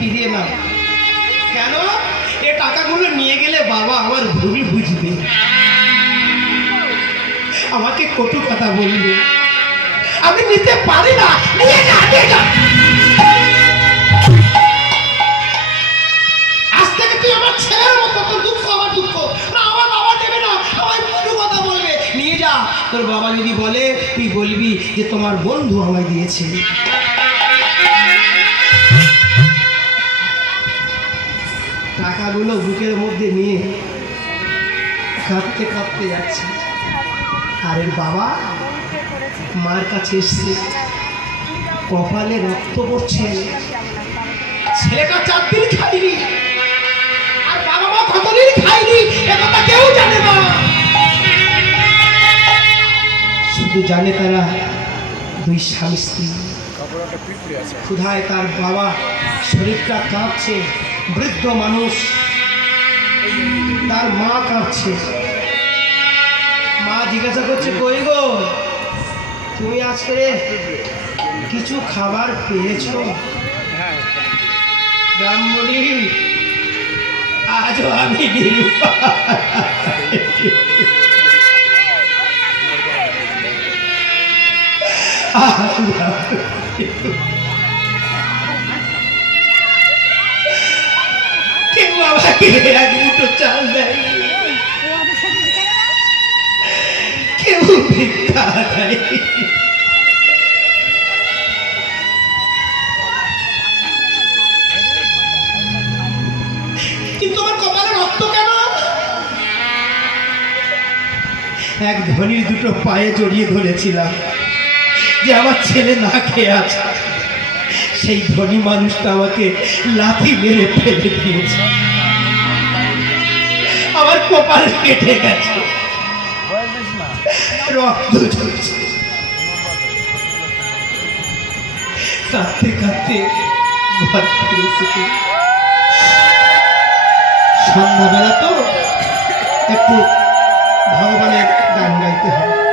ফিরিয়ে নাও। কেন? এ টাকাগুলো নিয়ে গেলে বাবা আমার ভুল বুঝবে, আমাকে কটু কথা বলবে, আমি নিতে পারি না। নিয়ে যা, নিয়ে যা। আজ থেকে তুই আমার ছেলের মতো, তোর দুঃখ আমার দুঃখ। না, আমার বাবা দেবে না, আমায় কটু কথা বলবে। নিয়ে যা। তোর বাবা যদি বলে তুই বলবি যে তোমার বন্ধু আমায় দিয়েছে। টাকাগুলো বুকের মধ্যে নিয়ে কাঁদতে কাঁদতে যাচ্ছে। আর এর বাবা মার কাছে এসছে, কপালে রক্ত পড়ছে। ছেলেটা 4 দিন খাইনি, আর বাবা মা কতদিন খাইনি একথা কেউ জানে না। শুধু জানে তারা দুই স্বামী স্ত্রী। ক্ষুধায় তার বাবা শরীরটা কাঁপছে, বৃদ্ধ মানুষ, তার মা কাঁপছে। মা জিজ্ঞাসা করছে, কই গো তুমি আজকে কিছু খাবার পেয়েছো? ব্রাহ্মণী, আজও আমি কেউ আমাকে এক মুঠো চাল দেয়, কেউ ভিক্ষা দেয়। কিন্তু আমার কপালে রক্ত কেন? এক ধনীর দুটো পায়ে জড়িয়ে ধরেছিলাম যে আমার ছেলে না খেয়ে আছে। সেই ধনী মানুষটা আমাকে লাথি মেরে ফেলে দিয়েছে, আমার কপাল কেটে গেছে, রক্ত ঝরছে। কাঁদতে কাঁদতে ঘর ফিরেছি। সন্ধ্যাবেলা তো একটু ভগবানের গান গাইতে হয়।